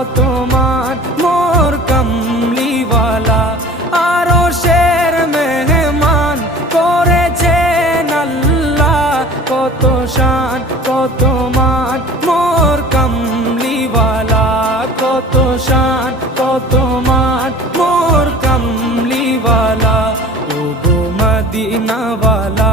কত মান মোর কামলিওয়ালা। আরশের মেহমান করেছেন আল্লাহ, কত শান কত মান মোর কামলিওয়ালা, কত শান কত মান মোর কামলিওয়ালা। ও গো মদিনাওয়ালা